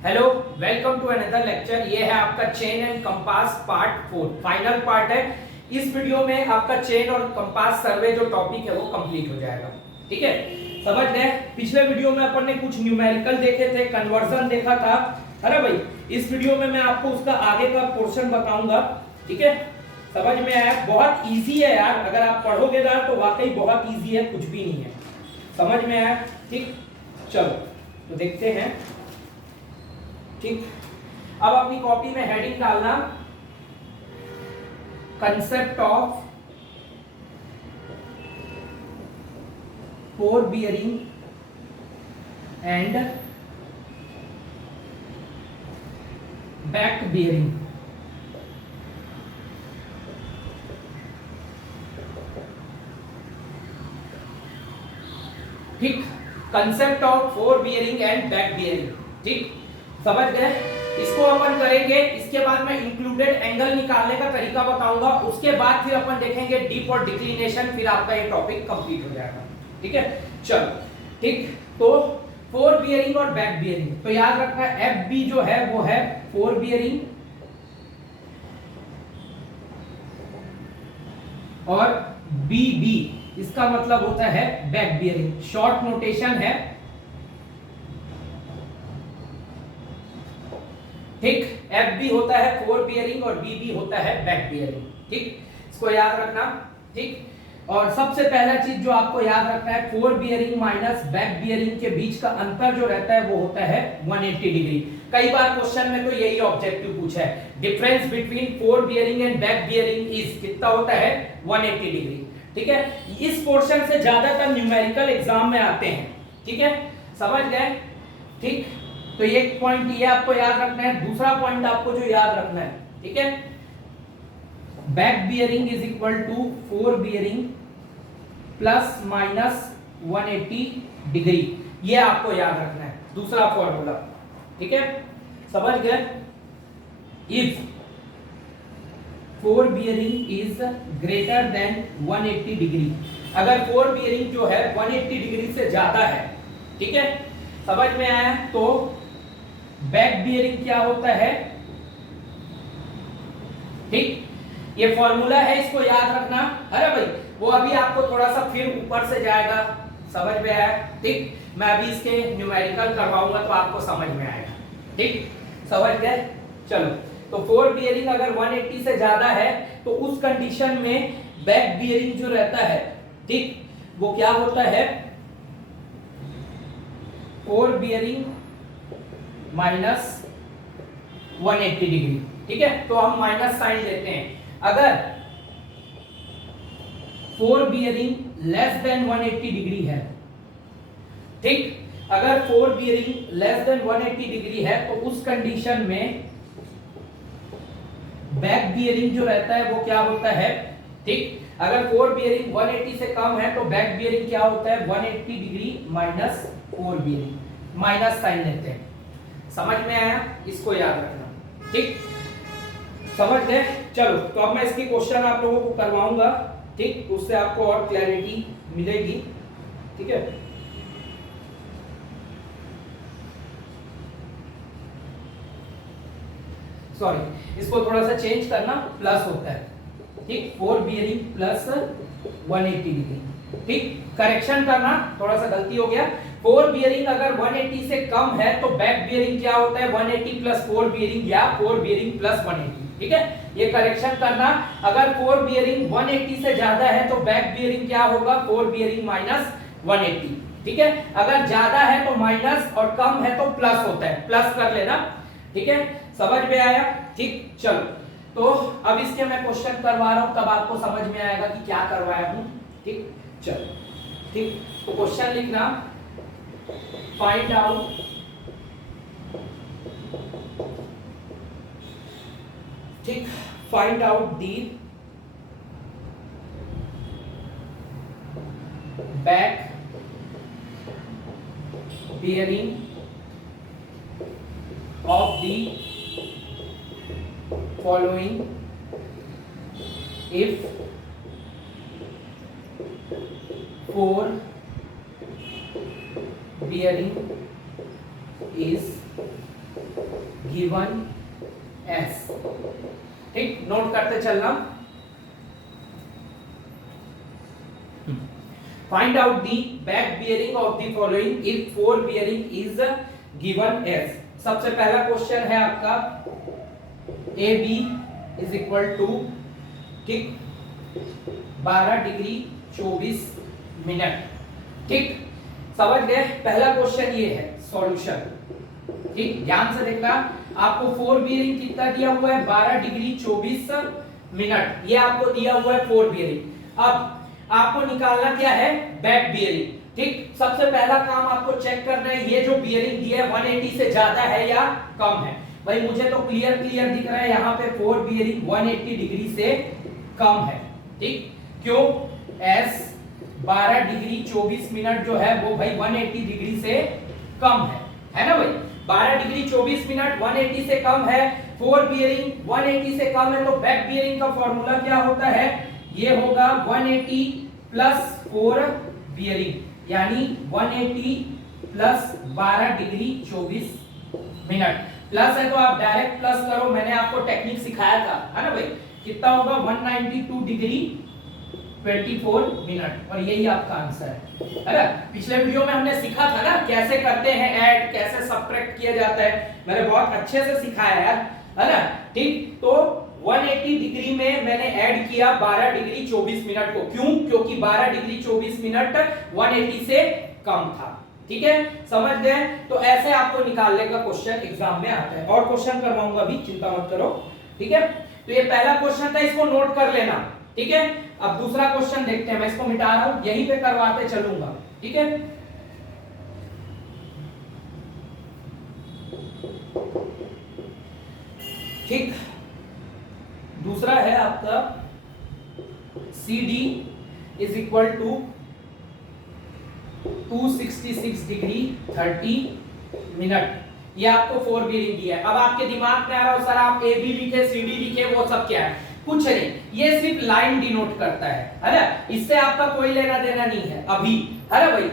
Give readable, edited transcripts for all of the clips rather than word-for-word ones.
Hello, welcome to another lecture. ये है आपका chain and compass part 4, final part है। इस वीडियो में आपका चेन और कंपास सर्वे जो टॉपिक है वो कंप्लीट हो जाएगा। ठीक है, समझ गए। पिछले वीडियो में अपन ने कुछ न्यूमेरिकल देखे थे, कन्वर्जन देखा था, है ना भाई। इस वीडियो में मैं आपको उसका आगे का पोर्शन बताऊंगा। ठीक है, समझ में आया। बहुत इजी है यार, अगर आप पढ़ोगे ना तो वाकई बहुत इजी है, कुछ भी नहीं है। समझ में आया। ठीक, चलो तो देखते हैं। ठीक, अब अपनी कॉपी में हेडिंग डालना, concept of fore bearing and back bearing. ठीक, concept of fore bearing and back bearing. ठीक, समझ गए। इसको अपन करेंगे, इसके बाद मैं इंक्लूडेड एंगल निकालने का तरीका बताऊंगा। उसके बाद फिर अपन देखेंगे डीप और डिक्लिनेशन, फिर आपका ये टॉपिक कंप्लीट हो जाएगा। ठीक है, चलो। ठीक, तो फोर बियरिंग और बैक बियरिंग, तो याद रखना एफ बी जो है वो है फोर बियरिंग और बी बी इसका मतलब होता है बैक बियरिंग। शॉर्ट नोटेशन है। ठीक, एफ बी होता है फोर बियरिंग और बी बी होता है बैक बियरिंग। ठीक, इसको याद रखना। ठीक, और सबसे पहला चीज जो आपको याद रखना है, fore bearing minus back bearing के बीच का अंतर जो रहता है वो होता है 180 डिग्री। कई बार क्वेश्चन में तो यही ऑब्जेक्टिव पूछा है, difference between four bearing and back bearing is कितना होता है 180 डिग्री। ठीक है, इस पोर्शन से ज्यादातर न्यूमेरिकल एग्जाम में आते हैं। ठीक है, समझ गए। ठीक, तो एक पॉइंट ये आपको याद रखना है। दूसरा पॉइंट आपको जो याद रखना है, ठीक है, back bearing is equal to fore bearing plus minus 180 degree, ये आपको याद रखना है, दूसरा फॉर्मूला। ठीक है, समझ गए। If fore bearing is greater than 180 degree, अगर फोर बियरिंग जो है 180 डिग्री से ज्यादा है, ठीक है, समझ में आया, तो बैक बियरिंग क्या होता है। ठीक, ये फॉर्मूला है, इसको याद रखना। अरे भाई, वो अभी आपको थोड़ा सा फिर ऊपर से जाएगा, समझ में आया। ठीक, मैं अभी इसके न्यूमेरिकल करवाऊंगा तो आपको समझ में आएगा। ठीक, समझ गए। चलो, तो फोर बियरिंग अगर 180 से ज्यादा है तो उस कंडीशन में बैक बियरिंग जो रहता है, ठीक, वो क्या होता है, फोर बियरिंग माइनस 180 डिग्री। ठीक है, तो हम माइनस साइन लेते हैं। अगर four bearing less than 180 degree है, ठीक, अगर four bearing less than 180 degree है तो उस कंडीशन में बैक बियरिंग जो रहता है वो क्या होता है। ठीक, अगर फोर बियरिंग 180 से कम है तो बैक बियरिंग क्या होता है 180 degree minus fore bearing, minus sign लेते हैं। समझ में आया, इसको याद रखना। ठीक, समझ गए। चलो, तो अब मैं इसकी क्वेश्चन आप लोगों को करवाऊंगा। ठीक, उससे आपको और क्लैरिटी मिलेगी। ठीक है, सॉरी, इसको थोड़ा सा चेंज करना, प्लस होता है। ठीक, फोर बियरिंग प्लस 180 डिग्री। ठीक, करेक्शन करना, थोड़ा सा गलती हो गया। फोर बियरिंग अगर 180 से कम है तो बैक बियरिंग क्या होता है 180 प्लस फोर बियरिंग या फोर बियरिंग प्लस 180। ठीक है, ये करेक्शन करना। अगर फोर बियरिंग 180 से ज्यादा है तो बैक बियरिंग क्या होगा फोर बियरिंग माइनस 180। ठीक है, अगर ज्यादा है तो माइनस और कम है तो प्लस होता है, प्लस कर लेना। ठीक है, समझ में आया। ठीक, चलो, तो अब इसके मैं क्वेश्चन करवा रहा हूं, तब आपको समझ में आएगा कि क्या करवाया हूं। ठीक, चलो। ठीक, तो क्वेश्चन लिखना, फाइंड आउट ठीक, find out the back bearing of the following if fore bearing is given as. ठीक, नोट करते चलना। Find out the back bearing of the following if fore bearing is given as. सबसे पहला question है आपका A B is equal to, ठीक, 12 degree 24 minute. ठीक, समझ गए? पहला क्वेश्चन ये है सॉल्यूशन। ठीक, ध्यान से देखना, आपको फोर बियरिंग कितना दिया हुआ है, 12 डिग्री 24 मिनट, ये आपको दिया हुआ है फोर बियरिंग। अब आपको निकालना क्या है, बैक बियरिंग। ठीक, सबसे पहला काम आपको चेक करना है ये जो बियरिंग दिया है 180 से ज्यादा है या कम है। भाई मुझे तो क्लियर दिख रहा है यहाँ पे फोर बियरिंग 180 डिग्री से कम है। ठीक, क्यों? एस 12 डिग्री 24 मिनट जो है वो भाई 180 डिग्री से कम है ना भाई? 12 डिग्री 24 मिनट 180 से कम है, फोर बियरिंग 180 से कम है, तो बैक बियरिंग का फॉर्मूला क्या होता है, ये होगा 180 प्लस फोर बियरिंग, यानी 180 प्लस 12 डिग्री 24 मिनट। प्लस है तो आप डायरेक्ट प्लस करो, मैंने आपको टेक्निक सिखाया था, है ना भाई? कितना होगा, 192 डिग्री 24 मिनट, और यही आपका आंसर है ना? पिछले वीडियो में हमने सीखा था ना कैसे करते हैं ऐड, कैसे सब्ट्रैक्ट किया जाता है, मैंने बहुत अच्छे से सिखाया है ना? ठीक, तो 180 डिग्री में मैंने ऐड किया 12 डिग्री 24 मिनट को, क्यों? क्योंकि 12 डिग्री 24 मिनट 180 से कम था। ठीक है, समझ गए? तो ऐसे आपको निकालने का क्वेश्चन एग्जाम में आता है, और क्वेश्चन करवाऊंगा अभी, चिंता मत करो। ठीक है, तो ये पहला क्वेश्चन था, इसको नोट कर लेना। ठीक है, अब दूसरा क्वेश्चन देखते हैं, मैं इसको मिटा रहा हूं, यहीं पे करवाते चलूंगा। ठीक है, ठीक, दूसरा है आपका CD is equal to 266 degree 30 minute. ये आपको फोर बियरिंग दिया है। अब आपके दिमाग में आ रहा हो सर आप ए बी लिखे, सी डी लिखे, वो सब क्या है? कुछ नहीं, ये सिर्फ लाइन डिनोट करता है ना? इससे आपका कोई लेना देना नहीं है अभी, है ना भाई?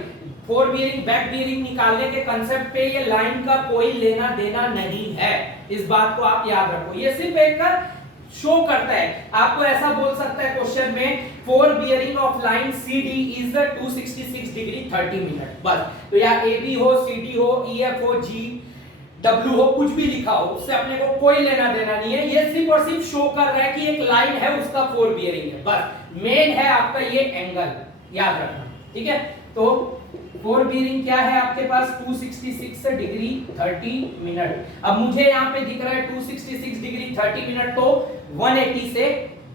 फोर बियरिंग बैक बियरिंग निकालने के कंसेप्ट पे ये लाइन का कोई लेना देना नहीं है, इस बात को आप याद रखो। ये सिर्फ एक शो करता है, आपको ऐसा बोल सकता है क्वेश्चन में, four bearing of line CD is 266 degree 30 minute, बस। तो या AB हो, CD हो, EF हो, GW हो, कुछ भी लिखा हो, उससे अपने को कोई लेना देना नहीं है, ये सिर्फ और सिर्फ शो कर रहा है कि एक लाइन है उसका फोर बियरिंग है, बस। मेन है आपका ये एंगल, याद रखना। ठीक है, तो फोर बियरिंग क्या है आपके पास, 266 डिग्री 30 मिनट। अब मुझे यहाँ पे दिख रहा है 266 डिग्री 30 मिनट तो 180 से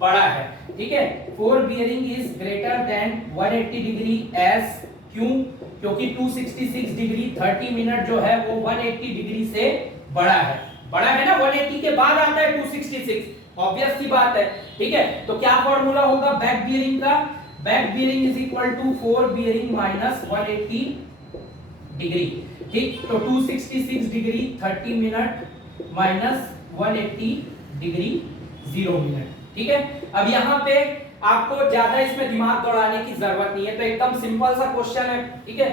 बड़ा है। ठीक है, fore bearing is greater than 180 degree S, क्यों? क्योंकि 266 डिग्री 30 मिनट जो है वो 180 डिग्री से बड़ा है ना? 180 के बाद आता है 266, ऑब्वियस सी बात है। ठीक है, तो क्या फॉर्मूला होगा बैक बियरिंग का, back bearing is equal to fore bearing minus 180 degree. ठीक, तो 266 degree 30 minute minus 180 degree 0 minute. ठीक है, अब यहाँ पे आपको ज्यादा इसमें दिमाग दौड़ाने की जरूरत नहीं है, तो एकदम सिंपल सा क्वेश्चन है। ठीक है,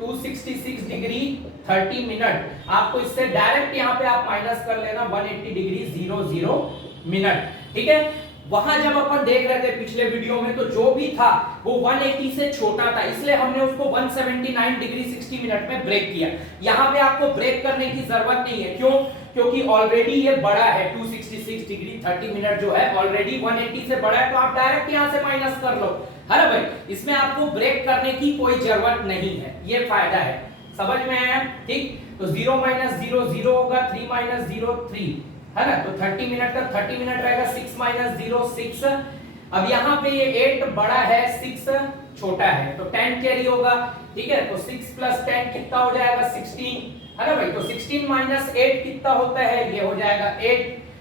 266 डिग्री 30 मिनट, आपको इससे डायरेक्ट यहाँ पे आप माइनस कर लेना 180 डिग्री 0 मिनट। ठीक है, वहां जब अपन देख रहे थे पिछले वीडियो में, तो जो भी था वो 180 से छोटा था, इसलिए हमने उसको 179 डिग्री 60 मिनट में ब्रेक किया। यहाँ पे आपको ब्रेक करने की जरूरत नहीं है, क्यों? क्योंकि ऑलरेडी ये बड़ा है, 266 डिग्री 30 मिनट जो है ऑलरेडी 180 से बड़ा है, तो आप डायरेक्ट यहाँ से माइनस कर लो, है ना भाई? इसमें आपको ब्रेक करने की कोई जरूरत नहीं है, ये फायदा है, समझ में आया? ठीक, तो 0 माइनस 0 0 होगा, 3 माइनस 0 3, है ना? तो 30 मिनट का 30 मिनट रहेगा, 6 माइनस 0 6। अब यहाँ पे ये 8 बड़ा है, 6 छोटा है, तो 10 कैरी होगा। ठीक है, तो 6 प्लस 10 कितना हो जाएगा, 16, है ना भाई? तो 16 माइनस 8 कितना होता है, ये हो जाएगा 8,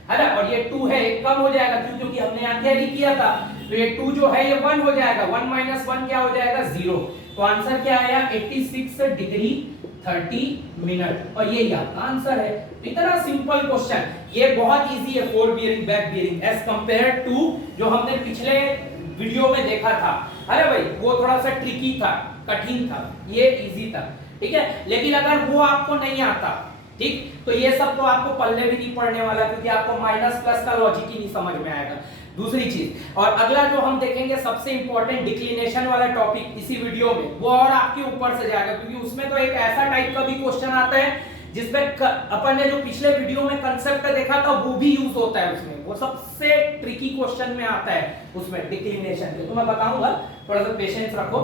है ना? और ये 2 है, एक कम हो जाएगा, क्यों? क्योंकि हमने यहाँ कैरी किया था, तो ये 2 जो है ये 1 हो जाएगा, 1 माइनस 1 क्या हो जाएगा, 0। तो आंसर क्या आया, 86 डिग्री 30 मिनट, और यही आपका आंसर है। इतना सिंपल क्वेश्चन, ये बहुत इजी है fore bearing back bearing as compare to जो हमने पिछले वीडियो में देखा था। अरे भाई वो थोड़ा सा ट्रिकी था, कठिन था, ये इजी था। ठीक है, लेकिन अगर वो आपको नहीं आता, ठीक, तो ये सब तो आपको पल्ले भी नहीं पड़ने वाला, क्योंकि आपको माइनस प्लस का लॉजिक ही नहीं समझ में आएगा। दूसरी चीज, और अगला जो हम देखेंगे सबसे इंपॉर्टेंट डिक्लिनेशन वाला टॉपिक इसी वीडियो में, वो और आपके ऊपर से जाएगा, क्योंकि उसमें तो एक ऐसा टाइप का भी क्वेश्चन आता है जिसमें अपन ने जो पिछले वीडियो में कंसेप्ट देखा था वो भी यूज होता है उसमें, वो सबसे ट्रिकी क्वेश्चन में आता है उसमें डिक्लिनेशन के, तो मैं बताऊंगा, थोड़ा सा पेशेंस रखो।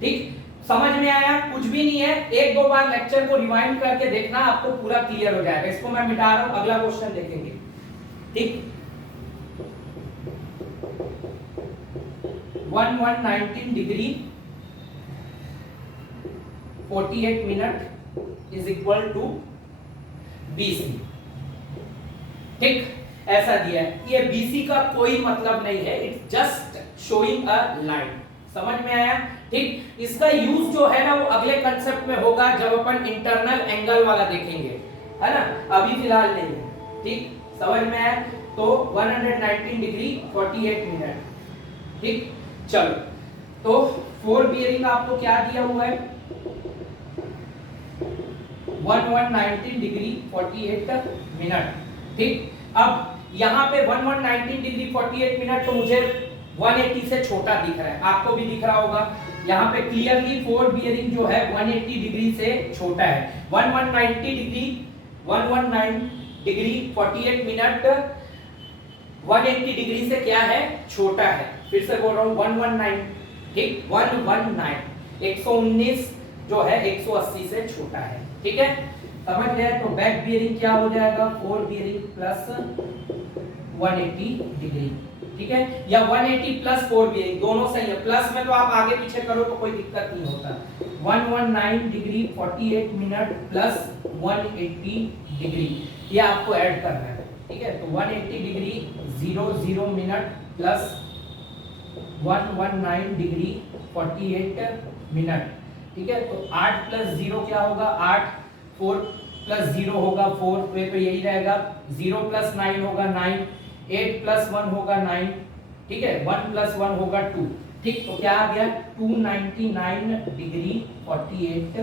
ठीक, समझ में आया? कुछ भी नहीं है, एक दो बार लेक्चर को रिवाइंड करके देखना, आपको पूरा क्लियर हो जाएगा। इसको मैं मिटा रहा हूं, अगला क्वेश्चन देखेंगे। ठीक, 1119 degree 48 minute is equal to BC। ठीक, ऐसा दिया है। ये BC का कोई मतलब नहीं है, it's just showing a line. समझ में आया? ठीक, इसका यूज जो है ना वो अगले कंसेप्ट में होगा जब अपन इंटरनल एंगल वाला देखेंगे, है ना, अभी फिलहाल नहीं है। ठीक, समझ में आया? तो 119 डिग्री 48 मिनट। ठीक, चलो, तो 4 बियरिंग आपको क्या दिया हुआ है? 1119 डिग्री 48 मिनट। ठीक, अब यहाँ पे 1119 डिग्री 48 मिनट तो मुझे 180 से छोटा दिख रहा है, आपको भी दिख रहा होगा। यहाँ पे क्लियरली 4 बियरिंग जो है 180 डिग्री से छोटा है। 1119 डिग्री 48 मिनट 180 डिग्री से क्या है? छोटा है। फिर से बोल रहा हूँ 119, ठीक, 119 119 जो है 180 से छोटा है। ठीक है, समझ गए? तो बैक बियरिंग क्या हो जाएगा? 4 बियरिंग प्लस 180 डिग्री। ठीक है, या 180 प्लस 4 बियरिंग, दोनों सही है। प्लस में तो आप आगे पीछे करो तो कोई दिक्कत नहीं होता। 119 डिग्री 48 मिनट प्लस 180 डिग्री, ये आपको ऐड करना है। ठीक है, तो 180 degree 00 minute plus 119 degree 48 minute. ठीक है, तो 8 प्लस 0 क्या होगा? 8, 4 प्लस 0 होगा 4, तो यही रहेगा। 0 प्लस 9 होगा 9, 8 प्लस 1 होगा 9। ठीक है, 1 प्लस 1 होगा 2। ठीक, तो क्या आ गया? 299 डिग्री 48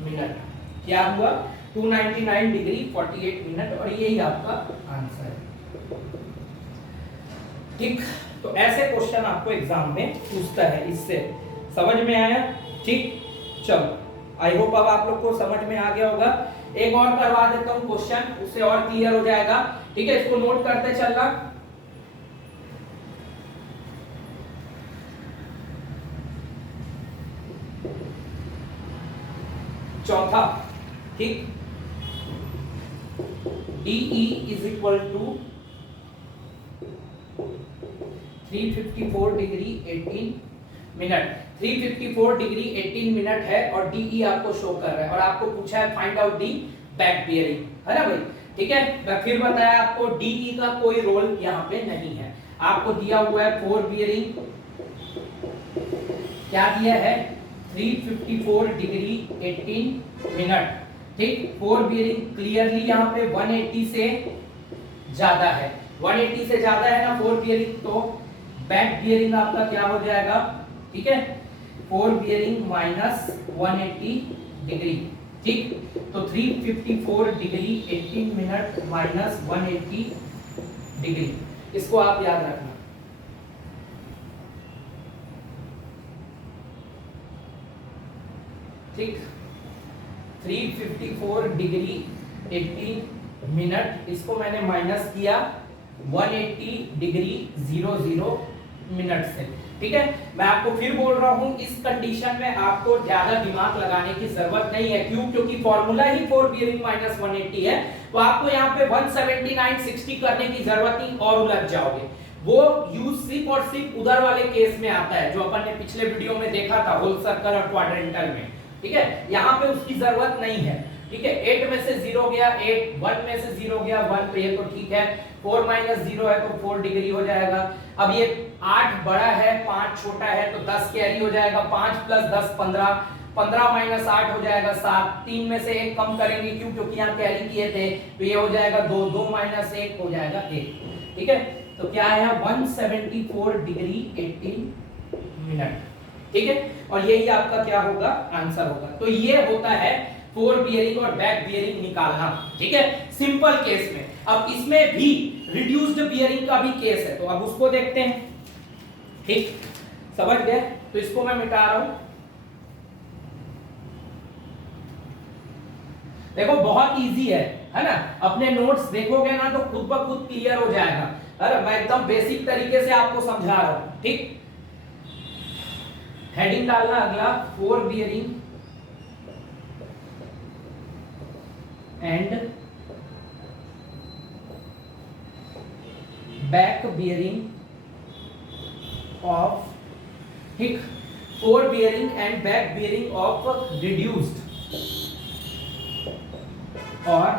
मिनट। क्या हुआ? 299 डिग्री 48 मिनट, और यही आपका आंसर है। ठीक, तो ऐसे क्वेश्चन आपको एग्जाम में पूछता है, इससे समझ में आया? ठीक, चलो, आई होप अब आप लोग को समझ में आ गया होगा। एक और करवा देता हूं क्वेश्चन, उससे और क्लियर हो जाएगा। ठीक है, इसको नोट करते चलना। चौथा, ठीक, DE is equal to 354 degree 18 minute. 354 degree 18 minute है और DE आपको शो कर रहा है, और आपको पूछा है find out the back bearing, है ना भाई? ठीक है, मैं फिर बताया आपको DE का कोई रोल यहाँ पे नहीं है। आपको दिया हुआ है 4 बियरिंग, क्या दिया है? 354 डिग्री 18 मिनट। ठीक, 4 बियरिंग क्लियरली यहाँ पे 180 से ज्यादा है, 180 से ज्यादा है ना 4 बियरिंग, तो बैक बियरिंग आपका क्या हो जाएगा? ठीक है, 4 बियरिंग माइनस 180 डिग्री। ठीक, तो 354 डिग्री 18 मिनट माइनस 180 डिग्री, इसको आप याद रखना। ठीक, 354 डिग्री 18 मिनट, इसको मैंने माइनस किया 180 डिग्री 00 मिनट से। ठीक है, मैं आपको फिर बोल रहा हूं, इस कंडीशन में आपको ज्यादा दिमाग लगाने की जरूरत नहीं है। क्यों? क्योंकि फॉर्मूला ही 4 बियरिंग माइनस 180 है, तो आपको यहाँ पे 179/60 करने की जरूरत नहीं, और उलझ जाओगे। वो यूज सिर्फ और सिर्फ उधर वाले केस में आता है जो अपन ने पिछले वीडियो में देखा था, होल सर्कल और क्वाड्रेंटल में। ठीक है, यहाँ पे उसकी जरूरत नहीं है। ठीक है, 8 में से 0 गया 8, 1 में से 0 गया 1, तो ये तो ठीक है। 4 माइनस 0 है तो 4 डिग्री हो जाएगा। अब ये 8 बड़ा है 5 छोटा है, तो 10 कैरी हो जाएगा। 5 प्लस 10 15, 15 माइनस 8 हो जाएगा 7। 3 में से 1 कम करेंगे, क्यों? क्योंकि यहाँ कैरी किए थे, तो ये हो जाएगा 2, 2 माइनस 1 हो जाएगा 1। ठीक है, तो क्या है? 174 डिग्री 18 मिनट। ठीक है, और यही आपका क्या होगा? आंसर होगा। तो ये होता है फोर बियरिंग और बैक बियरिंग निकालना, ठीक है, सिंपल केस में। अब इसमें भी रिड्यूस्ड बियरिंग का भी केस है, तो अब उसको देखते हैं, ठीक, समझ गए? तो इसको मैं मिटा रहा हूं। देखो बहुत इजी है ना, अपने नोट्स देखोगे ना तो खुद ब खुद क्लियर हो जाएगा। अरे मैं एकदम बेसिक तरीके से आपको समझा रहा हूं, ठीक। हेडिंग डालना अगला, fore bearing and back bearing of, ठीक, fore bearing and back bearing of reduced और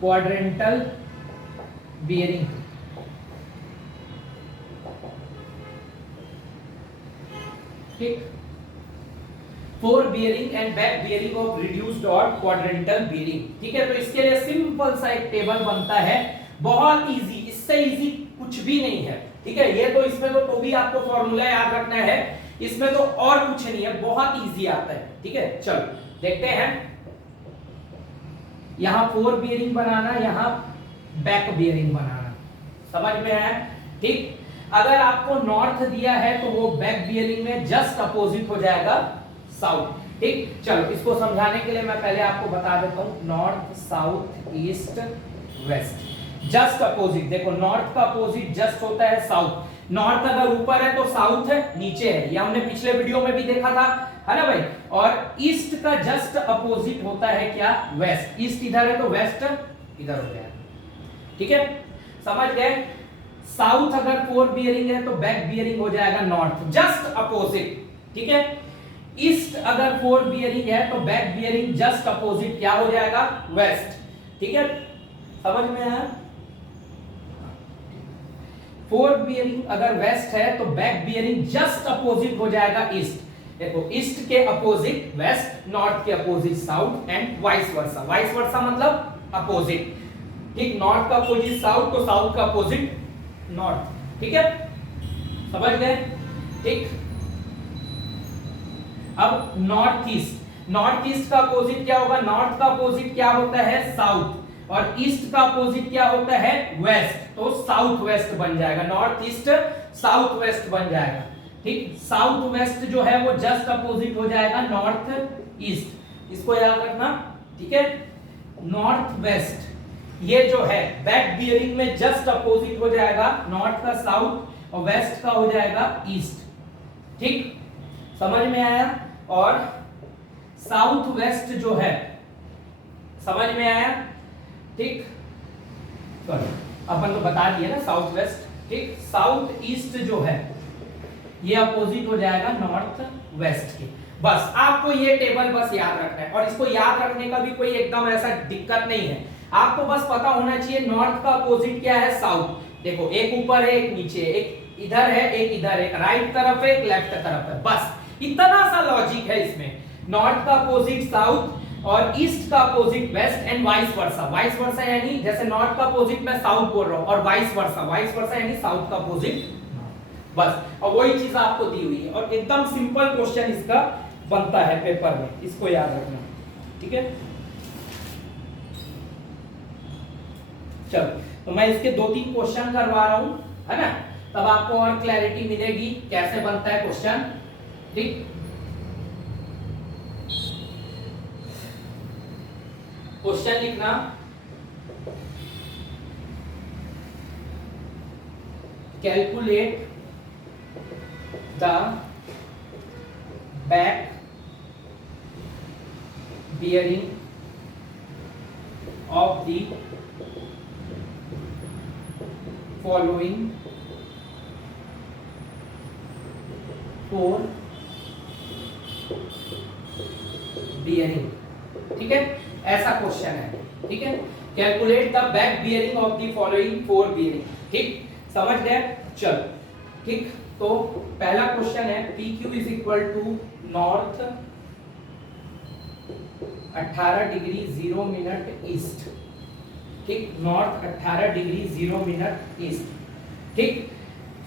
क्वाड्रेंटल बियरिंग, ठीक, fore bearing and back bearing of reduced और क्वाड्रेंटल बियरिंग, ठीक है। तो इसके लिए सिंपल सा एक टेबल बनता है, बहुत इजी, इससे इजी कुछ भी नहीं है, ठीक है। ये तो इसमें तो भी आपको फॉर्मूला याद रखना है, इसमें तो और कुछ नहीं है, बहुत इजी आता है, ठीक है। चलो देखते हैं, यहां फोर बियरिंग बनाना, यहां बैक बियरिंग बनाना, समझ में आया, ठीक। अगर आपको नॉर्थ दिया है तो वो बैक बियरिंग में जस्ट अपोजिट हो जाएगा साउथ, ठीक। चलो इसको समझाने के लिए मैं पहले आपको बता देता हूं, north south east west, just opposite. देखो नॉर्थ का अपोजिट जस्ट होता है साउथ, नॉर्थ अगर ऊपर है तो साउथ है नीचे है, ये हमने पिछले वीडियो में भी देखा था, है ना भाई। और ईस्ट का जस्ट अपोजिट होता है क्या, वेस्ट। ईस्ट इधर है तो वेस्ट इधर हो गया, ठीक है, समझ गए। साउथ अगर फोर बियरिंग है तो बैक बियरिंग हो जाएगा नॉर्थ, जस्ट अपोजिट, ठीक है। ईस्ट अगर फोर बियरिंग है तो बैक बियरिंग जस्ट अपोजिट क्या हो जाएगा, वेस्ट, ठीक है, समझ में आया। फोर बियरिंग अगर वेस्ट है तो बैक बियरिंग जस्ट अपोजिट हो जाएगा ईस्ट। देखो ईस्ट के अपोजिट वेस्ट, नॉर्थ के opposite south and vice versa. Vice वर्सा मतलब अपोजिट, ठीक, नॉर्थ का अपोजिट साउथ तो साउथ का अपोजिट नॉर्थ, ठीक है, समझ गए, ठीक। अब नॉर्थ ईस्ट, नॉर्थ ईस्ट का अपोजिट क्या होगा, नॉर्थ का अपोजिट क्या होता है, साउथ, और ईस्ट का अपोजिट क्या होता है, वेस्ट, तो साउथ वेस्ट बन जाएगा, नॉर्थ ईस्ट साउथ वेस्ट बन जाएगा, ठीक। साउथ वेस्ट जो है वो जस्ट अपोजिट हो जाएगा नॉर्थ ईस्ट, इसको याद रखना, ठीक है। नॉर्थ वेस्ट ये जो है बैक बियरिंग में जस्ट अपोजिट हो जाएगा, नॉर्थ का साउथ और वेस्ट का हो जाएगा ईस्ट, ठीक, समझ में आया। और साउथ वेस्ट जो है, समझ में आया, ठीक, अपन तो बता दिए ना साउथ वेस्ट, ठीक। साउथ ईस्ट जो है ये अपोजिट हो जाएगा नॉर्थ वेस्ट के। बस आपको ये टेबल बस याद रखना है, और इसको याद रखने का भी कोई एकदम ऐसा दिक्कत नहीं है, आपको बस पता होना चाहिए नॉर्थ का अपोजिट क्या है, साउथ। देखो एक ऊपर है एक नीचे, एक इधर है एक इधर, एक राइट तरफ है एक लेफ्ट तरफ है, बस इतना सा लॉजिक है इसमें। नॉर्थ का अपोजिट साउथ और ईस्ट का opposite west and vice versa. Vice versa यानी जैसे नॉर्थ का अपोजिट मैं साउथ बोल रहा हूं, और वाइस वर्सा, वाइस वर्सा यानी साउथ का अपोजिट, बस। और वही चीज आपको दी हुई है, और एकदम सिंपल क्वेश्चन इसका बनता है पेपर में, इसको याद रखना, ठीक है। चलो तो मैं इसके 2-3 क्वेश्चन करवा रहा हूं, है ना, तब आपको और क्लैरिटी मिलेगी कैसे बनता है क्वेश्चन, ठीक। क्वेश्चन लिखना, calculate the back bearing of the following 4 bearing, ठीक है, ऐसा क्वेश्चन है, ठीक है। Calculate the back bearing of the following 4 bearing, ठीक, समझ गए। चलो ठीक, तो पहला क्वेश्चन है PQ is equal to north 18 degree 0 minute east, ठीक, नॉर्थ 18 डिग्री 0 मिनट ईस्ट, ठीक,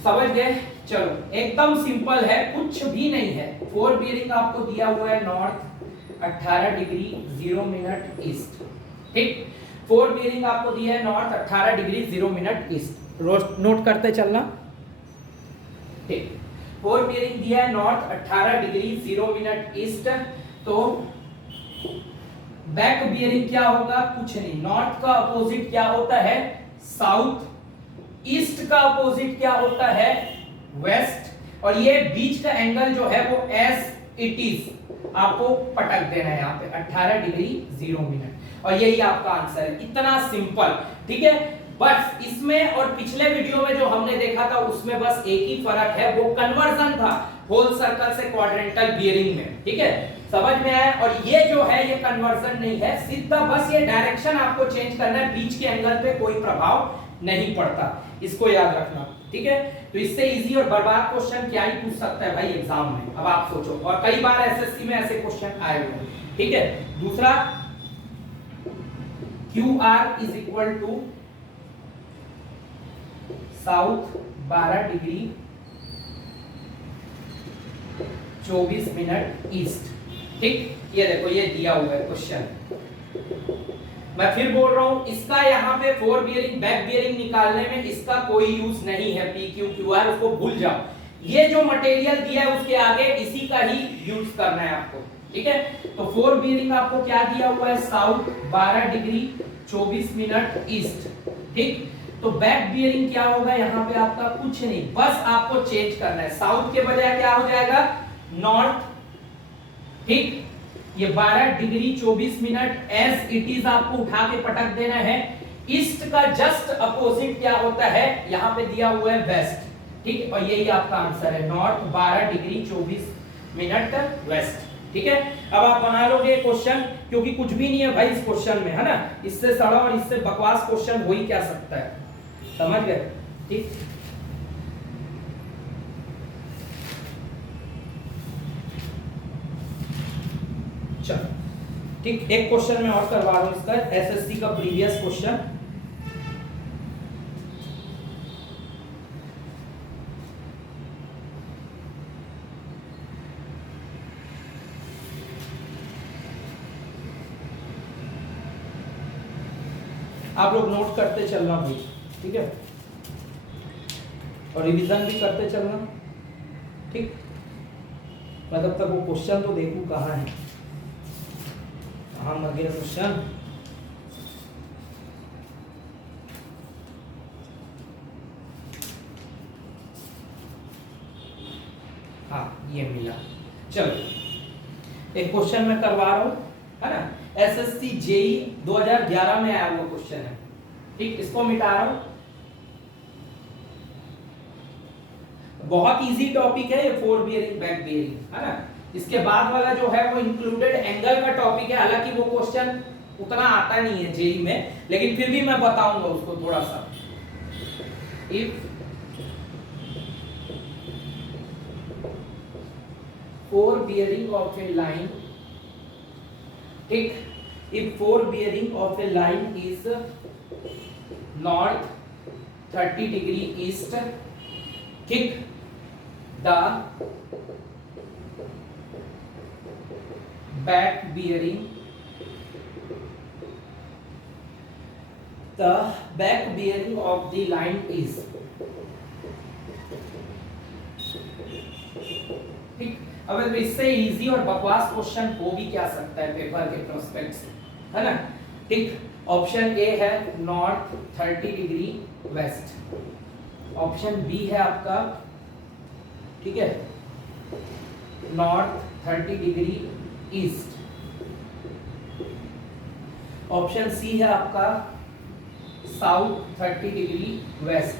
समझ गए। चलो एकदम सिंपल है, कुछ भी नहीं है। 4 बियरिंग आपको दिया हुआ है नॉर्थ 18 डिग्री 0 मिनट ईस्ट, ठीक। 4 बियरिंग आपको दिया है north 18 degree 0 minute east, note करते चलना, ठीक। 4 बियरिंग दिया है नॉर्थ 18 डिग्री 0 मिनट ईस्ट। तो बैक बियरिंग क्या होगा, कुछ नहीं, नॉर्थ का अपोजिट क्या होता है, साउथ, ईस्ट का अपोजिट क्या होता है, वेस्ट, और ये बीच का एंगल जो है वो एस इट इज आपको पटक देना है यहाँ पे 18 डिग्री 0 मिनट, और यही आपका आंसर है। इतना सिंपल, ठीक है। बस इसमें और पिछले वीडियो में जो हमने देखा था उसमें बस एक ही फर्क है, वो कन्वर्जन था होल सर्कल से क्वाड्रेंटल बियरिंग में, ठीक है, समझ में आया। और ये जो है ये कन्वर्जन नहीं है, सीधा बस ये डायरेक्शन आपको चेंज करना है, बीच के एंगल पे कोई प्रभाव नहीं पड़ता, इसको याद रखना, ठीक है। तो इससे इजी और बर्बाद क्वेश्चन क्या ही पूछ सकता है भाई एग्जाम में, अब आप सोचो, और कई बार एसएससी में ऐसे क्वेश्चन आए हुए हैं, ठीक है। दूसरा QR is equal to south 12 degree 24 minute east, ठीक। ये देखो ये दिया हुआ है क्वेश्चन, मैं फिर बोल रहा हूं, इसका यहाँ पे 4 बियरिंग बैक बियरिंग निकालने में इसका कोई यूज नहीं है, PQQR उसको भूल जाओ, ये जो मटेरियल दिया है उसके आगे इसी का ही यूज करना है आपको, ठीक है। तो 4 बियरिंग आपको क्या दिया हुआ है, साउथ 12 डिग्री 24 मिनट ईस्ट, ठीक। तो बैक बियरिंग क्या होगा यहाँ पे आपका, कुछ नहीं, बस आपको चेंज करना है, साउथ के बजाय क्या हो जाएगा, नॉर्थ, ठीक। ये 12 degree 24 minute as it is आपको उठा के पटक देना है। ईस्ट का जस्ट अपोजिट क्या होता है, यहाँ पे दिया हुआ है वेस्ट, ठीक, और यही आपका आंसर है, नॉर्थ 12 डिग्री 24 मिनट वेस्ट, ठीक है। अब आप बना लोगे क्वेश्चन, क्योंकि कुछ भी नहीं है भाई इस क्वेश्चन में, है ना, इससे सड़ा और इससे बकवास क्वेश्चन हो ही क्या सकता है, समझ गए, ठीक। चलो ठीक, एक क्वेश्चन मैं और करवा रहा हूं इसका, एसएससी का प्रीवियस क्वेश्चन, आप लोग नोट करते चलना भाई, ठीक है, और रिवीजन भी करते चलना, ठीक। मैं तब तक वो क्वेश्चन तो देखूं कहाँ है, कहाँ मर गया क्वेश्चन, हाँ ये मिला। चलो एक क्वेश्चन मैं करवा रहा हूं, है ना, एसएससी जेई 2011 में आया हुआ क्वेश्चन है, ठीक। इसको मिटा रहा हूं, बहुत इजी टॉपिक है ये, 4 बियरिंग बैक बियरिंग, है ना। इसके बाद वाला जो है वो इंक्लूडेड एंगल का टॉपिक है, हालांकि वो क्वेश्चन उतना आता नहीं है जेई में, लेकिन फिर भी मैं बताऊंगा उसको थोड़ा सा। If 4 bearing of a line, ठीक, if 4 bearing of a line is north 30 degree east, ठीक, the back bearing of the line is, ठीक। अब इससे इजी और बकवास क्वेश्चन हो भी क्या सकता है पेपर के प्रोस्पेक्ट से, है ना, ठीक। ऑप्शन ए है north 30 degree west, option B है आपका, ठीक है, north 30 degree east, option C है आपका साउथ 30 डिग्री वेस्ट,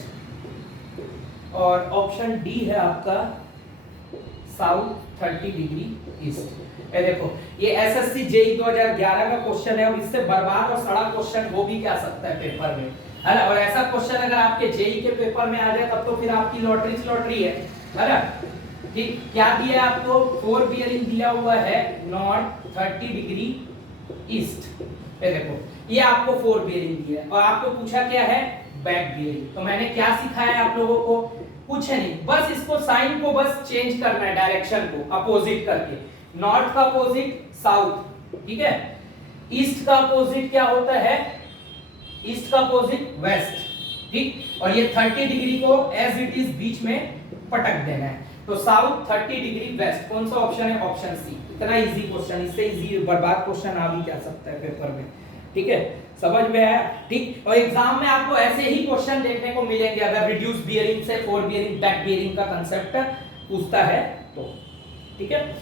और ऑप्शन डी है आपका साउथ 30 डिग्री ईस्ट। ये देखो ये एसएससी जेई 2011 का क्वेश्चन है, और इससे बर्बाद और सड़ा क्वेश्चन हो भी क्या सकता है पेपर में, है ना। और ऐसा क्वेश्चन अगर आपके जेई के पेपर में आ जाए तब तो फिर आपकी लॉटरी है ना, ठीक। क्या दिया है आपको, 4 बियरिंग दिया हुआ है नॉर्थ 30 डिग्री ईस्ट, ये देखो ये आपको 4 बियरिंग दिया है, और आपको पूछा क्या है, बैक बियरिंग। तो मैंने क्या सिखाया आप लोगों को, कुछ नहीं, बस इसको साइन को बस चेंज करना है, डायरेक्शन को अपोजिट करके। नॉर्थ का अपोजिट साउथ, ठीक है। ईस्ट का अपोजिट क्या होता है, ईस्ट का अपोजिट वेस्ट, ठीक। और ये 30 डिग्री को एज इट इज बीच में पटक देना है, तो साउथ 30 डिग्री वेस्ट। कौन सा ऑप्शन है, ऑप्शन सी। इतना इजी क्वेश्चन, इससे इजी बर्बाद क्वेश्चन आ भी क्या सकता है पेपर में, ठीक है। समझ में आया, ठीक। और एग्जाम में आपको ऐसे ही क्वेश्चन देखने को मिलेंगे अगर रिड्यूस बियरिंग से फोर बियरिंग बैक बियरिंग का कंसेप्ट पूछता है तो, ठीक है।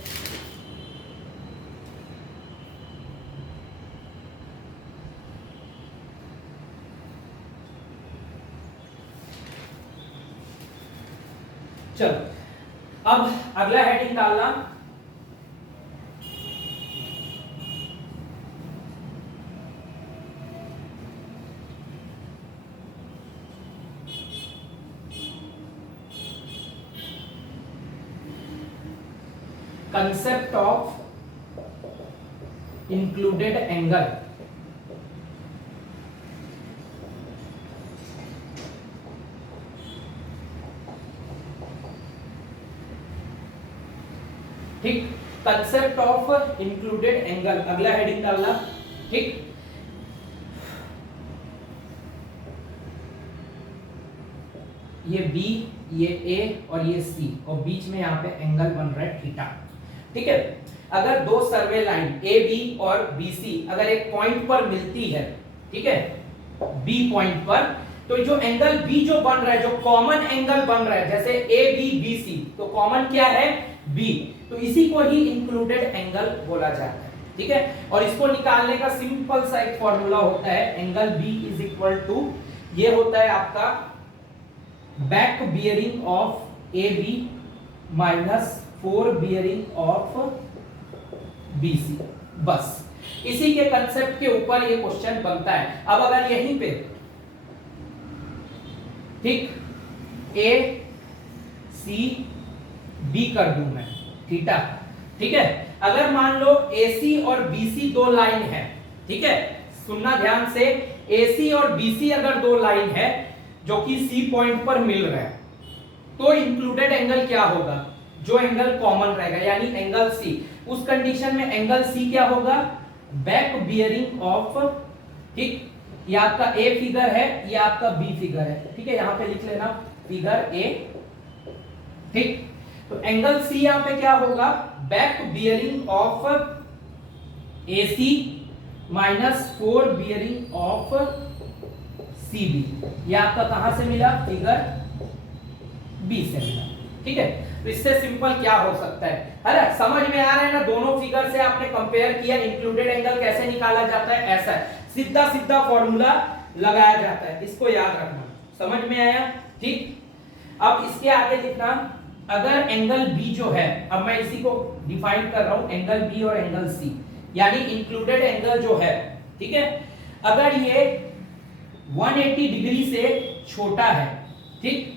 चलो अब अगला हेडिंग डालना, कंसेप्ट ऑफ इंक्लूडेड एंगल। ठीक, कंसेप्ट ऑफ इंक्लूडेड एंगल अगला हेडिंग डालना, ठीक। ये बी, ये ए और ये सी, और बीच में यहाँ पे एंगल बन रहा है थीटा, ठीक है। अगर दो सर्वे लाइन ए बी और बी सी अगर एक पॉइंट पर मिलती है, ठीक है, बी पॉइंट पर, तो जो एंगल बी जो बन रहा है, जो कॉमन एंगल बन रहा है, जैसे ए बी बी सी, तो कॉमन क्या है, बी, तो इसी को ही इंक्लूडेड एंगल बोला जाता है, ठीक है। और इसको निकालने का सिंपल सा एक फॉर्मूला होता है, angle B is equal to, ये होता है आपका back bearing of A B minus fore bearing of B C. बस इसी के कंसेप्ट के ऊपर ये क्वेश्चन बनता है। अब अगर यहीं पे, ठीक, ए सी बी कर दूं मैं थीटा, ठीक है। अगर मान लो AC और BC दो लाइन है, ठीक है, सुनना ध्यान से, AC और BC अगर दो लाइन है जो कि C पॉइंट पर मिल रहा है, तो इंक्लूडेड एंगल क्या होगा, जो एंगल कॉमन रहेगा, यानी एंगल C। उस कंडीशन में एंगल C क्या होगा, बैक बियरिंग ऑफ, ठीक, ये आपका A फिगर है, ये आपका B फिगर है, ठीक है। यहां पे लिख लेना फिगर A, ठीक। तो एंगल C यहां पे क्या होगा, back bearing of AC minus fore bearing of CB। ये आपका कहां से मिला, फिगर B से मिला, ठीक है। तो इससे सिंपल क्या हो सकता है, अरे समझ में आ रहा है ना, दोनों फिगर से आपने कंपेयर किया, इंक्लूडेड एंगल कैसे निकाला जाता है, ऐसा है, सीधा सीधा फॉर्मूला लगाया जाता है, इसको याद रखना। समझ में आया, ठीक। अब इसके आगे लिखना, अगर एंगल B जो है, अब मैं इसी को डिफाइन कर रहा हूं, एंगल B और एंगल C, यानी इंक्लूडेड एंगल जो है, ठीक है, अगर ये 180 डिग्री से छोटा है, ठीक,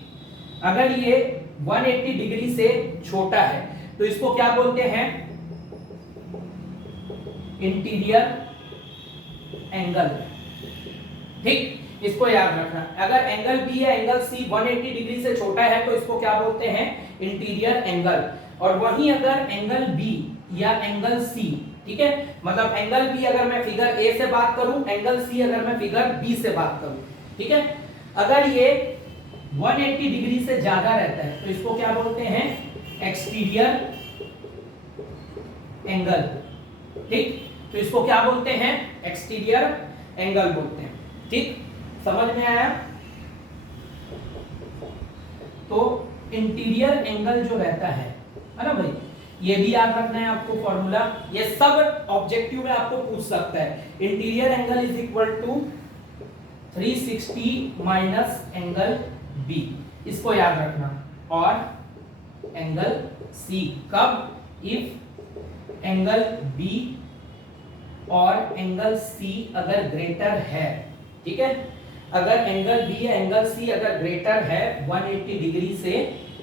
अगर ये 180 डिग्री से छोटा है, तो इसको क्या बोलते हैं, इंटीरियर एंगल, ठीक। इसको याद रखना, अगर एंगल B या एंगल C 180 डिग्री से छोटा है तो इसको क्या बोलते हैं, इंटीरियर एंगल। और वहीं अगर एंगल B या एंगल C, ठीक है, मतलब एंगल B अगर मैं फिगर A से बात करूं, एंगल C अगर मैं फिगर B से बात करूं, ठीक है, अगर ये 180 डिग्री से ज्यादा रहता है तो इसको क्या बोलते हैं, एक्सटीरियर एंगल, ठीक। तो इसको क्या बोलते हैं, एक्सटीरियर एंगल बोलते हैं, ठीक। समझ में आया। तो इंटीरियर एंगल जो रहता है ना भाई, ये भी याद रखना है आपको फॉर्मूला, ये सब ऑब्जेक्टिव में आपको पूछ सकता है। Interior angle is equal to 360 minus angle B, इसको याद रखना। और एंगल C कब, इफ एंगल B और एंगल C अगर ग्रेटर है, ठीक है, अगर एंगल B या एंगल C अगर ग्रेटर है 180 डिग्री से,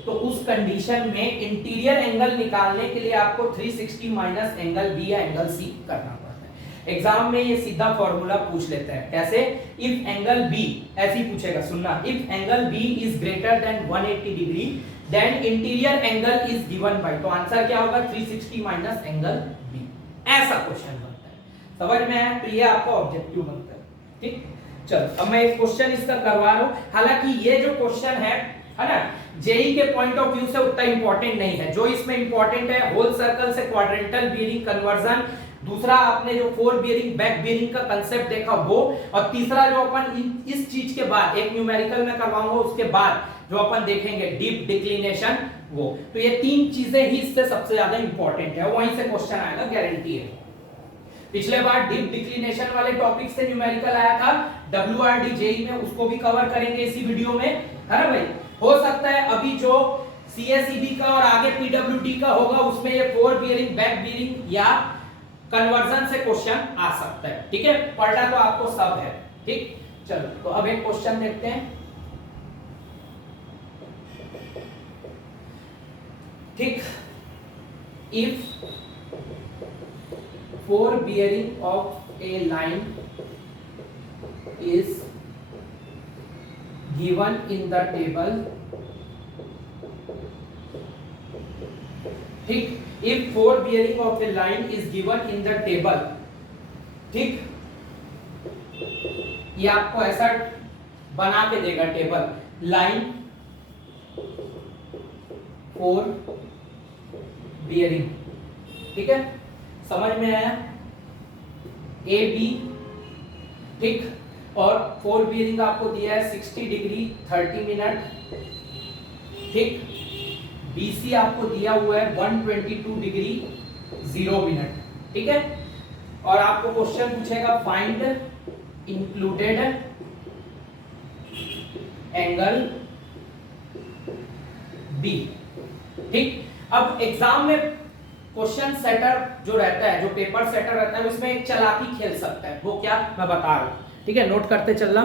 तो उस कंडीशन में इंटीरियर एंगल निकालने के लिए आपको 360 माइनस एंगल B या एंगल C करना पड़ता है। एग्जाम में ये सीधा फॉर्मूला पूछ लेते हैं। कैसे? इफ एंगल बी, ऐसे ही पूछेगा, सुनना, if angle B is greater than 180 degree then interior angle is given by, तो आंसर क्या होगा? 360 माइनस एंगल बी। ऐसा क्वेश्चन बनता है, समझ में आया? तो ये आपका ऑब्जेक्टिव बनता है। ठीक, चलो अब मैं एक क्वेश्चन इसका करवा रहा हूं। हालांकि ये जो क्वेश्चन है ना, जेई के पॉइंट ऑफ व्यू से उतना इंपॉर्टेंट नहीं है। जो इसमें इंपॉर्टेंट है, होल सर्कल से क्वाड्रेंटल बियरिंग कन्वर्जन, दूसरा आपने जो फोर बियरिंग बैक बियरिंग का कांसेप्ट देखा वो, और तीसरा जो अपन इस चीज के बाद एक न्यूमेरिकल में करवाऊंगा, उसके बाद जो अपन देखेंगे डीप डिक्लिनेशन, वो। तो ये तीन चीजें ही इससे सबसे ज्यादा इंपॉर्टेंट है, वहीं से क्वेश्चन आएगा, गारंटी है। पिछले बार डीप डिक्लिनेशन वाले टॉपिक से न्यूमेरिकल आया था WRD जेई में, उसको भी कवर करेंगे इसी वीडियो में, है ना भाई? हो सकता है अभी जो CSEB का और आगे PWD का होगा उसमें ये फोर बियरिंग बैक बियरिंग या कन्वर्जन से क्वेश्चन आ सकता है। ठीक है, पढ़ना तो आपको सब है। ठीक, चलो तो अब एक क्वेश्चन देखते हैं। ठीक, if four bearing of a line is given in the table, ठीक, if four bearing of a line is given in the table, ठीक, ये आपको ऐसा बना के देगा टेबल, लाइन फोर बियरिंग, ठीक है, समझ में आया? ए बी, ठीक, और फोर बियरिंग आपको दिया है 60 डिग्री 30 मिनट, ठीक, बीसी आपको दिया हुआ है 122 डिग्री 0 मिनट, ठीक है, और आपको क्वेश्चन पूछेगा फाइंड इंक्लूडेड एंगल बी। ठीक, अब एग्जाम में क्वेश्चन सेटर जो रहता है, जो पेपर सेटर रहता है, उसमें एक चालाकी खेल सकता है। वो क्या, मैं बता रहा हूं, ठीक है, नोट करते चलना।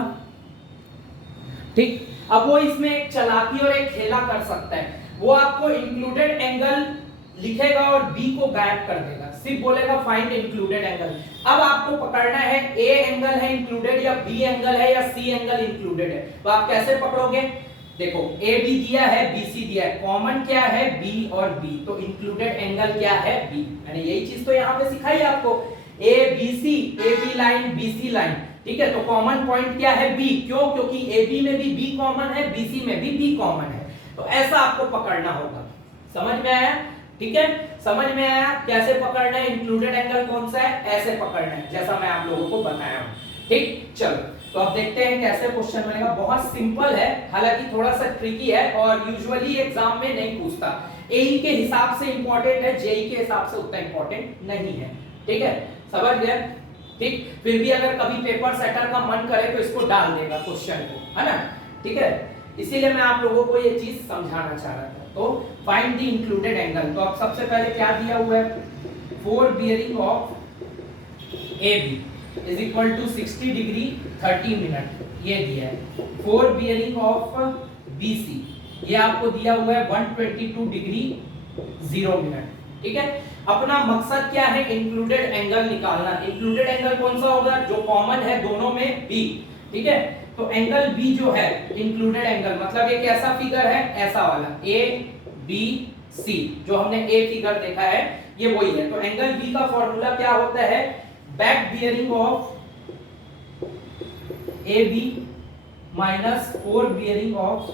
ठीक, अब वो इसमें एक चालाकी और एक खेला कर सकता है। वो आपको इंक्लूडेड एंगल लिखेगा और बी को गायब कर देगा, सिर्फ बोलेगा फाइंड इंक्लूडेड एंगल। अब आपको पकड़ना है ए एंगल है इंक्लूडेड या बी एंगल है या सी एंगल इंक्लूडेड है। तो आप कैसे पकड़ोगे? देखो, ए बी दिया है, बी सी दिया है, कॉमन क्या है? बी और बी, तो इंक्लूडेड एंगल क्या है? बी। मैंने यही चीज तो यहाँ पे सिखाई आपको, A B C, A B line B C line, ठीक है, तो कॉमन पॉइंट क्या है? बी। क्यों? क्योंकि ए बी में भी बी कॉमन है, बी सी में भी बी कॉमन है। तो ऐसा आपको पकड़ना होगा, समझ में आया? ठीक है, समझ में आया कैसे पकड़ना है? इंक्लूडेड एंगल कौन सा है, ऐसे पकड़ना है, जैसा मैं आप लोगों को बताया हूं। ठीक, चलो तो अब देखते हैं कैसे क्वेश्चन बनेगा। बहुत सिंपल है, हालांकि थोड़ा सा ट्रिकी है और यूजुअली एग्जाम में नहीं पूछता। एई के हिसाब से इंपॉर्टेंट है, जेई के हिसाब से उतना इंपॉर्टेंट नहीं है। ठीक है, समझ गए? ठीक, फिर भी अगर कभी पेपर सेटर का मन करे तो इसको डाल देगा क्वेश्चन को, है ना? ठीक है, इसीलिए मैं आप लोगों को ये चीज समझाना चाह रहा था। तो फाइंड द इंक्लूडेड एंगल, तो अब सबसे पहले क्या दिया हुआ है? Fore bearing of A B is equal to 60 degree 30 minute, ये दिया है। Fore bearing of B C, ये आपको दिया हुआ है 122 डिग्री 0 मिनट। ठीक है, अपना मकसद क्या है? इंक्लूडेड एंगल निकालना। इंक्लूडेड एंगल कौन सा होगा? जो कॉमन है दोनों में, बी। ठीक है, तो एंगल बी जो है इंक्लूडेड एंगल, मतलब एक ऐसा फिगर है, ऐसा वाला ए बी सी, जो हमने ए फिगर देखा है, ये वही है। तो एंगल बी का फॉर्मूला क्या होता है? Back bearing of A B minus fore bearing of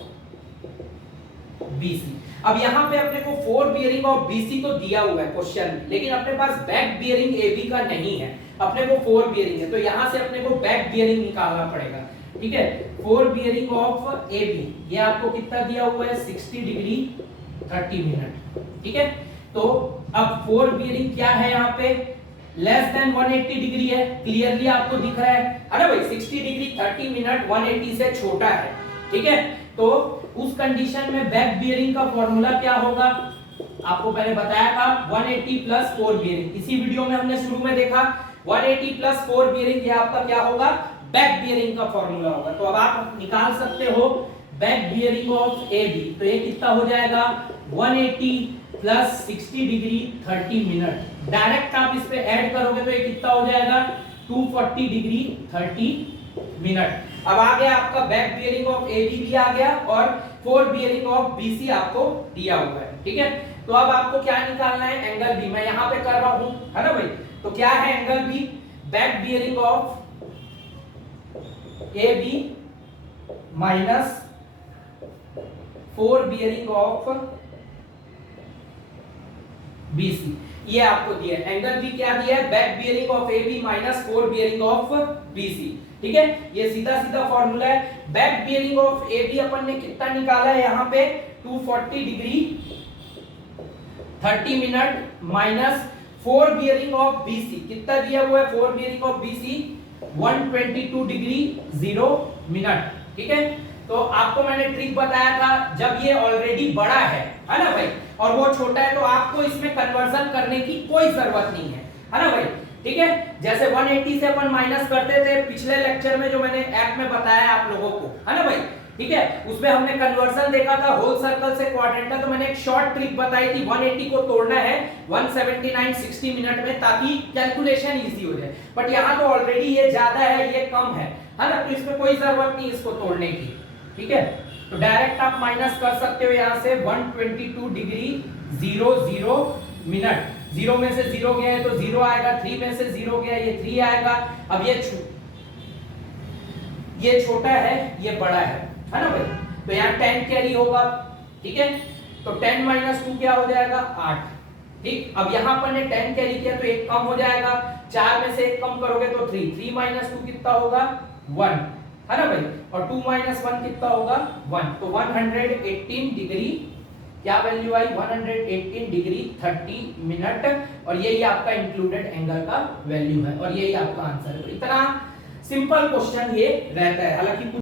B C. अब यहां पे अपने को fore bearing of B C तो दिया हुआ है क्वेश्चन में, लेकिन अपने पास बैक बियरिंग ए बी का नहीं है, अपने को फोर बियरिंग है, तो यहां से अपने को बैक बियरिंग निकालना पड़ेगा। ठीक है, fore bearing of A B, ये आपको कितना दिया हुआ है? 60 डिग्री 30 मिनट। ठीक है, तो अब फोर बियरिंग क्या है यहाँ पे? लेस देन 180 डिग्री है, क्लियरली आपको दिख रहा है ना भाई? 60 डिग्री 30 मिनट 180 से छोटा है। ठीक है, तो उस कंडीशन में बैक बियरिंग का फॉर्मूला क्या होगा? आपको मैंने बताया था 180 प्लस फोर बियरिंग, इसी वीडियो में हमने शुरू में देखा 180 प्लस फोर बियरिंग, ये आपका क्या होगा? बैक बियरिंग का फॉर्मूला होगा। तो अब आप निकाल सकते हो back bearing of A B, तो ये कितना हो जाएगा? 180 प्लस 60 डिग्री 30 मिनट डायरेक्ट आप इस पे ऐड करोगे तो ये कितना हो जाएगा 240 डिग्री 30 मिनट। अब आ गया आपका बैक बियरिंग ऑफ AB भी आ गया और फोर बियरिंग ऑफ BC आपको दिया हुआ है, ठीक है। तो अब आपको क्या निकालना है, एंगल B। मैं यहां पे कर रहा हूं, है ना भाई। तो क्या है angle B, back bearing of AB minus fore bearing of BC, ये आपको दिया है। एंगल B क्या दिया है, back bearing of AB minus fore bearing of BC, ठीक है। ये सीधा सीधा फॉर्मूला है। बैक बियरिंग ऑफ AB अपन ने कितना निकाला है यहाँ पे 240 degree 30 minute minus fore bearing of BC कितना दिया हुआ है, fore bearing of BC 122 degree 0 minute, ठीक है। तो आपको मैंने ट्रिक बताया था, जब ये ऑलरेडी बड़ा है ना भाई, और वो छोटा है, तो आपको इसमें कन्वर्जन करने की कोई जरूरत नहीं है ना भाई, ठीक है। जैसे 180 से अपन माइनस करते थे पिछले लेक्चर में, जो मैंने ऐप में बताया आप लोगों को, है ना भाई, ठीक है। उसमें हमने कन्वर्जन देखा था होल सर्कल से क्वाड्रेंट का, तो मैंने एक शॉर्ट ट्रिक बताई थी, 180 को तोड़ना है 179 60 मिनट में, ताकि कैलकुलेशन इजी हो जाए। बट यहाँ तो ऑलरेडी ये ज्यादा है, ये कम है ना, तो इसमें कोई जरूरत नहीं इसको तोड़ने की, ठीक है। तो डायरेक्ट आप माइनस कर सकते हो यहाँ से 122 डिग्री 00 मिनट। 0 में से 0 गया है तो 0 आएगा, 3 में से 0 गया है ये 3 आएगा। अब ये छोटा है, ये बड़ा है ना भाई, तो यहाँ 10 कैरी होगा, ठीक है। तो 10 माइनस 2 क्या हो जाएगा 8, ठीक। अब यहाँ पर ने 10 कैरी किया तो एक कम हो जाएगा, 4 में से एक कम करोगे तो 3 माइनस 2 कितना होगा 1, है ना भाई, और 2 माइनस 1 कितना होगा 1। तो 118 डिग्री क्या वैल्यू आई 118 डिग्री 30 मिनट, और यही आपका इंक्लूडेड एंगल का वैल्यू है, और यही आपका आंसर है। तो इतना सिंपल क्वेश्चन ये रहता है, हालांकि